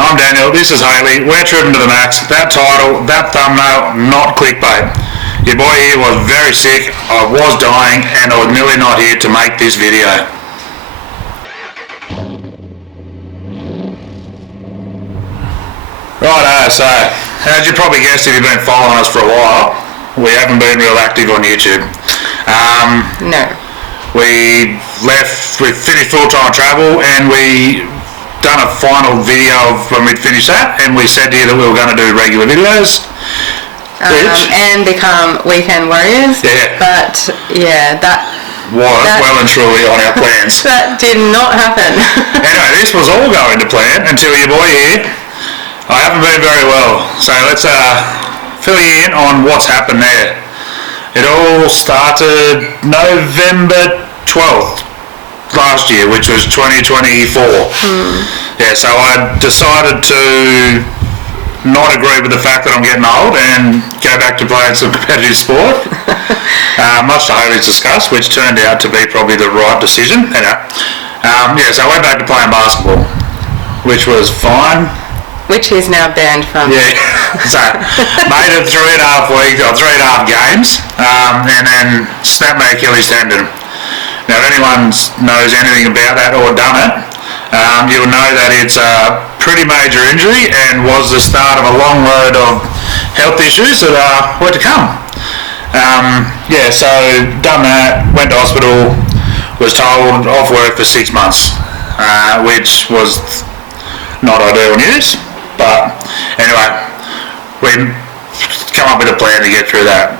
I'm Daniel, this is Hayley, we're Driven to the Max. That title, that thumbnail, not clickbait. Your boy here was very sick, I was dying, and I was nearly not here to make this video. Right, so, as you probably guessed if you've been following us for a while, we haven't been real active on YouTube. No. We finished full-time travel and we done a final video of when we'd finished that, and we said to you that we were going to do regular videos. And become weekend warriors. Yeah. But, yeah, that well and truly on our plans. That did not happen. Anyway, this was all going to plan until your boy here. I haven't been very well, so let's fill you in on what's happened there. It all started November 12th last year, which was 2024. Yeah, so I decided to not agree with the fact that I'm getting old and go back to playing some competitive sport, much to Hayley's disgust, which turned out to be probably the right decision. Yeah, so I went back to playing basketball, which was fine. Which is now banned from. Yeah, so made it 3.5 weeks or 3.5 games, and then snapped my Achilles tendon. Now, if anyone knows anything about that or done it, you'll know that it's a pretty major injury and was the start of a long road of health issues that were to come. Yeah, so done that, went to hospital, was told off work for 6 months, which was not ideal news. But anyway, we come up with a plan to get through that.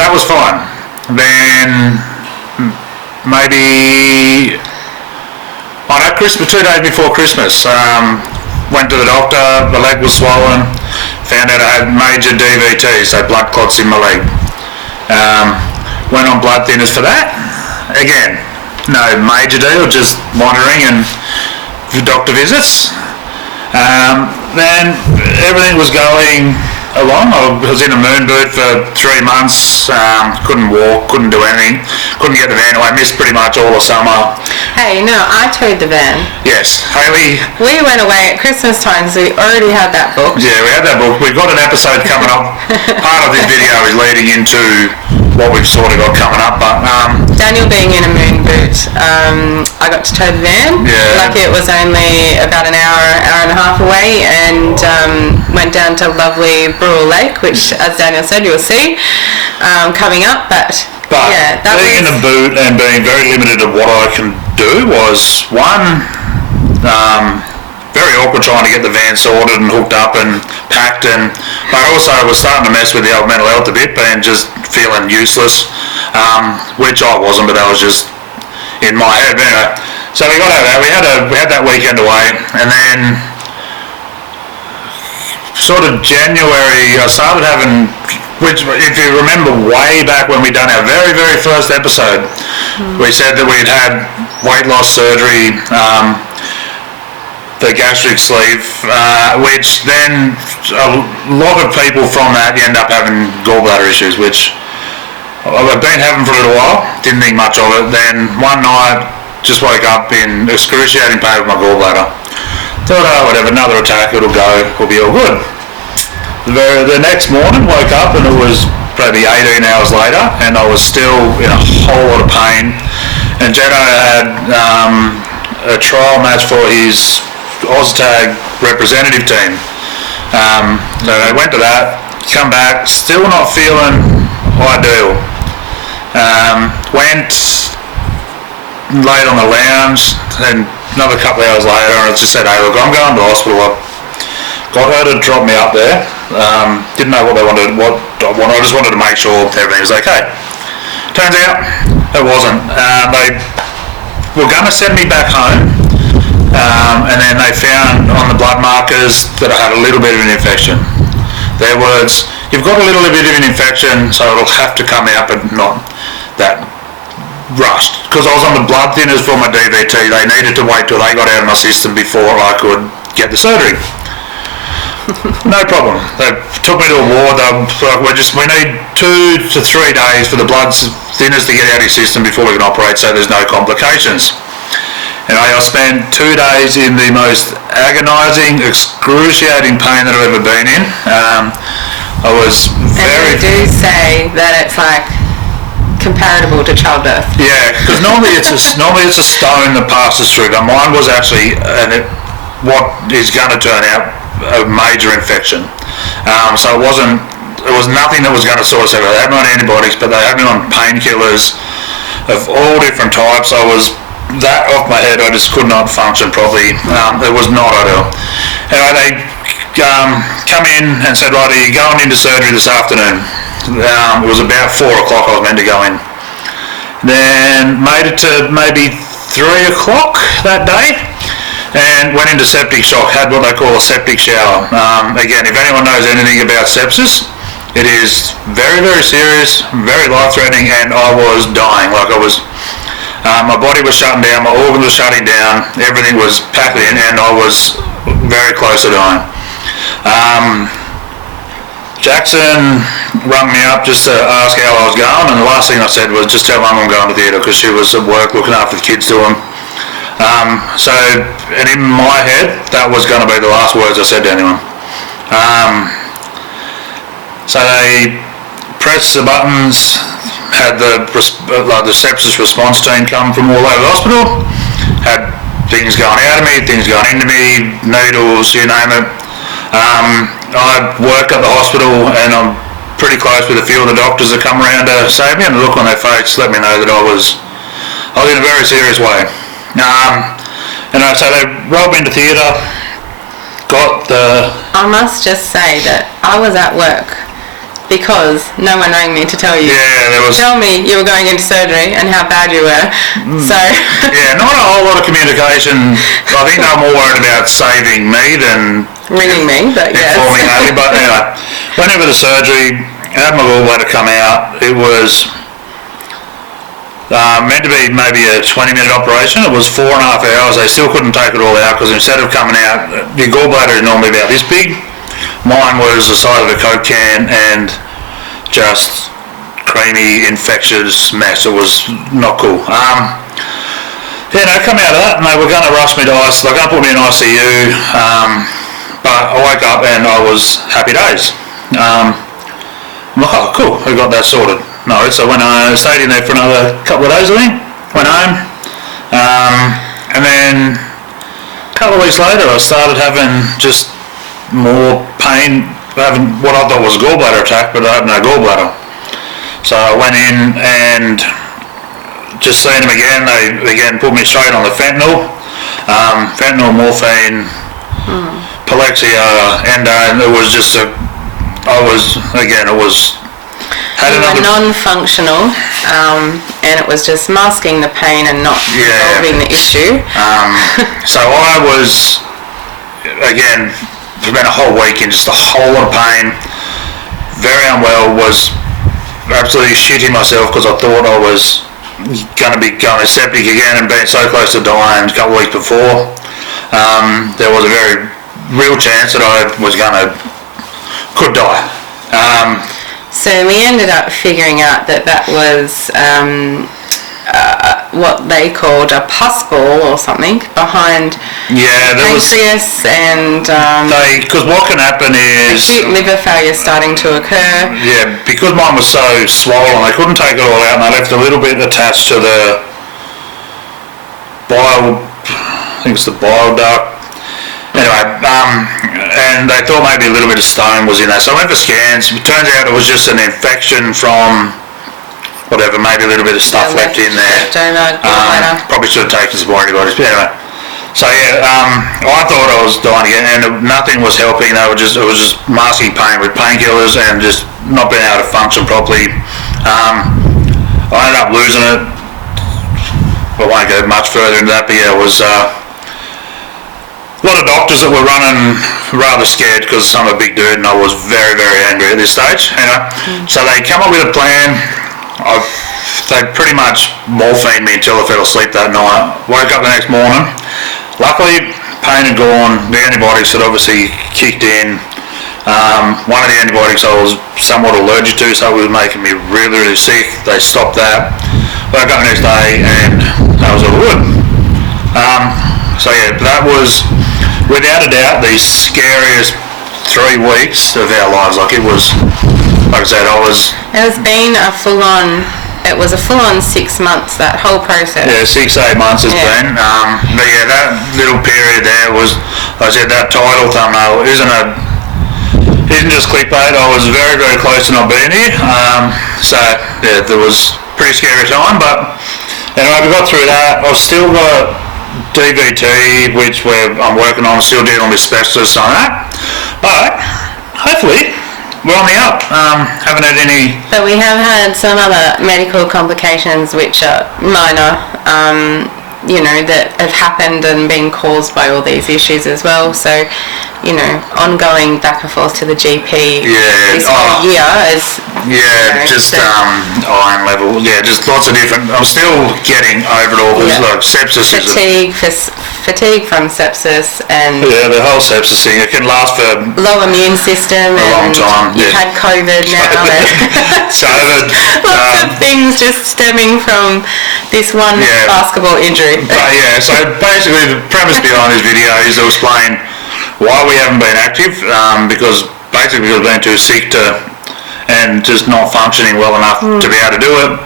That was fine. Then maybe on Christmas, 2 days before Christmas, went to the doctor. The leg was swollen. Found out I had major DVT, so blood clots in my leg. Went on blood thinners for that. Again, no major deal, just monitoring and doctor visits. Then everything was going along. I was in a moon boot for 3 months, couldn't walk, couldn't do anything, couldn't get the van away, missed pretty much all of summer. Hey, no, I towed the van. Yes, Hayley. We went away at Christmas time, so we already had that booked. Yeah, we had that booked. We've got an episode coming up. Part of this video is leading into what we've sort of got coming up, but Daniel being in a moon boot, I got to tow the van. Yeah. Like it was only about an hour and a half away, and went down to lovely Brewer Lake, which, as Daniel said, you'll see coming up. But yeah, that being in a boot and being very limited of what I can do was one. Very awkward trying to get the van sorted and hooked up and packed, but also was starting to mess with the old mental health a bit, being just feeling useless, which I wasn't, but that was just in my head. But anyway, so we got over that. We had that weekend away, and then sort of January I started having, which if you remember way back when we done our very, very first episode, we said that we'd had weight loss surgery, the gastric sleeve, which then a lot of people from that end up having gallbladder issues, which I've been having for a little while, didn't think much of it. Then one night, just woke up in excruciating pain with my gallbladder. Thought, oh, whatever, another attack, it'll go, we'll be all good. The next morning, woke up and it was probably 18 hours later, and I was still in a whole lot of pain. And Jeno had a trial match for his OzTag representative team. So I went to that, come back, still not feeling ideal. Went, laid on the lounge, and another couple of hours later I just said, hey look, I'm going to the hospital. I got her to drop me up there. Didn't know what I just wanted to make sure everything was okay. Turns out it wasn't. They were going to send me back home, and then they found on the blood markers that I had a little bit of an infection. Their words, you've got a little bit of an infection, so it'll have to come out, but not that rushed. Because I was on the blood thinners for my DVT, they needed to wait till they got out of my system before I could get the surgery. No problem. They took me to a ward. We need 2 to 3 days for the blood thinners to get out of your system before we can operate, so there's no complications. And I spent 2 days in the most agonising, excruciating pain that I've ever been in. I was very... And they do say that it's like comparable to childbirth. Yeah, because normally it's a stone that passes through, but mine was actually what is going to turn out a major infection. So it was nothing that was going to sort us out. They had me on antibiotics, but they had me on painkillers of all different types. I was that off my head. I just could not function properly. It was not ideal. Anyway, they come in and said, right, are you going into surgery this afternoon? It was about 4 o'clock I was meant to go in. Then made it to maybe 3 o'clock that day and went into septic shock, had what they call a septic shower. Again, if anyone knows anything about sepsis, it is very, very serious, very life-threatening, and I was dying. Like I was, my body was shutting down, my organs were shutting down, everything was packed in, and I was very close to dying. Jackson rang me up just to ask how I was going, and the last thing I said was just tell Mum I'm going to theatre, because she was at work looking after the kids to him. And in my head, that was going to be the last words I said to anyone. So they pressed the buttons, had the sepsis response team come from all over the hospital, had things going out of me, things going into me, needles, you name it. I work at the hospital and I'm pretty close with a few of the doctors that come around to save me, and the look on their face let me know that I was in a very serious way. So they rolled me into theatre, got the... I must just say that I was at work because no one rang me to tell you. Yeah, there was... Tell me you were going into surgery and how bad you were. So... Yeah, not a whole lot of communication. I think they were more worried about saving me than... ringing me, but yes. Informing Hayley, but anyway, went over the surgery, had my gallbladder come out. It was meant to be maybe a 20-minute operation. It was 4.5 hours. They still couldn't take it all out because instead of coming out, your gallbladder is normally about this big. Mine was the size of a Coke can and just creamy, infectious mess. It was not cool. They come out of that and they were going to rush me to ICU. They're going to put me in ICU. But I woke up and I was happy days. I'm like, oh, cool, I got that sorted. No, so when I stayed in there for another couple of days, I think, went home. And then a couple of weeks later, I started having just more pain, having what I thought was a gallbladder attack, but I had no gallbladder. So I went in and just seen them again. They again put me straight on the fentanyl, morphine, Palexia, and it was just it was had another non-functional, and it was just masking the pain and not resolving the issue. So I was again for about a whole week in just a whole lot of pain, very unwell, was absolutely shitting myself because I thought I was going to be going septic again and being so close to dying a couple of weeks before. There was a very real chance that I could die. So we ended up figuring out that was what they called a pus ball or something behind pancreas and... Because what can happen is... acute liver failure starting to occur. Yeah, because mine was so swollen, they couldn't take it all out and they left a little bit attached to the bile... I think it's the bile duct. Anyway, and they thought maybe a little bit of stone was in there. So I went for scans. It turns out it was just an infection from whatever, maybe a little bit of stuff left in there. Probably should have taken some more antibiotics, but anyway. So I thought I was dying again, and nothing was helping. It was just masking pain with painkillers and just not being able to function properly. I ended up losing it. I won't go much further into that, but yeah, it was a lot of doctors that were running rather scared because I'm a big dude and I was very, very angry at this stage. So they come up with a plan. They pretty much morphined me until I fell asleep that night. Woke up the next morning. Luckily, pain had gone. The antibiotics had obviously kicked in. One of the antibiotics I was somewhat allergic to, so it was making me really, really sick. They stopped that. Woke up the next day and that was all good. So yeah, that was without a doubt the scariest 3 weeks of our lives. Like it was, like I said, it was a full-on 6 months, that whole process. Yeah, 6-8 months has been. But yeah, that little period there was, like I said, that title thumbnail isn't just clickbait. I was very, very close to not being here. So yeah, there was a pretty scary time, but anyway, we got through that. I've still got DVT, which I'm working on, still dealing with specialists on that. But hopefully we're on the up. Haven't had any. But we have had some other medical complications which are minor, that have happened and been caused by all these issues as well. So, ongoing back and forth to the GP this whole year is. Yeah, iron level. Yeah, just lots of different. I'm still getting over it all. Like sepsis fatigue from sepsis and the whole sepsis thing. It can last for low immune system a long time. You've had COVID now. COVID. Lots of things just stemming from this one basketball injury. So basically the premise behind this video is to explain why we haven't been active, because we've been too sick and just not functioning well enough to be able to do it.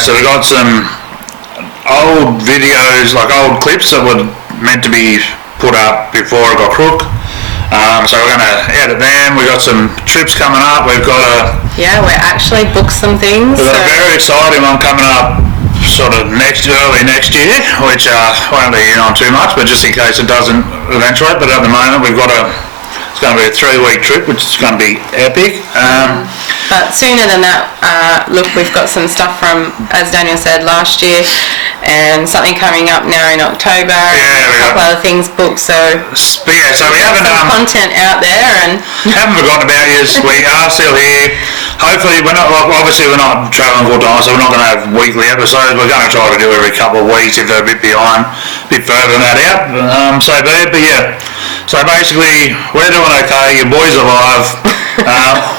So we got some old videos, like old clips that were meant to be put up before I got crook. So we're going to edit them. We've got some trips coming up. We've we're actually booked some things. We've got a very exciting one coming up sort of early next year, which won't be on too much, but just in case it doesn't eventuate. But at the moment it's going to be a 3-week trip, which is going to be epic. But sooner than that, we've got some stuff from, as Daniel said, last year, and something coming up now in October. Yeah, a couple other things booked. So we haven't some content out there, and haven't forgotten about you. We are still here. Hopefully, we're not travelling full time, so we're not going to have weekly episodes. We're going to try to do every couple of weeks if they're a bit behind, a bit further than that out. But yeah. So basically, we're doing okay. Your boy's alive.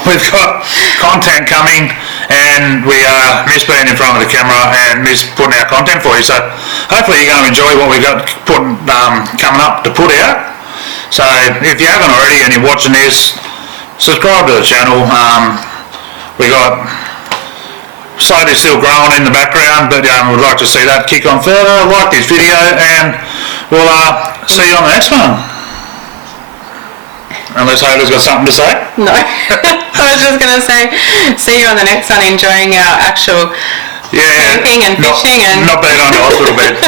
We've got content coming, and we miss being in front of the camera and miss putting out content for you. So hopefully you're going to enjoy what we've got coming up to put out. So if you haven't already and you're watching this, subscribe to the channel. We got slowly still growing in the background, but we'd like to see that kick on further. Like this video, and we'll see you on the next one. Unless Hayley's got something to say? No. I was just going to say, see you on the next one, enjoying our actual camping and fishing and not being on the hospital bed.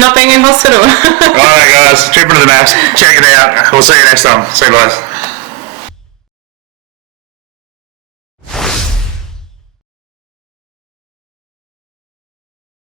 Not being in hospital. Alright guys, tripping to the max. Check it out. We'll see you next time. See you guys.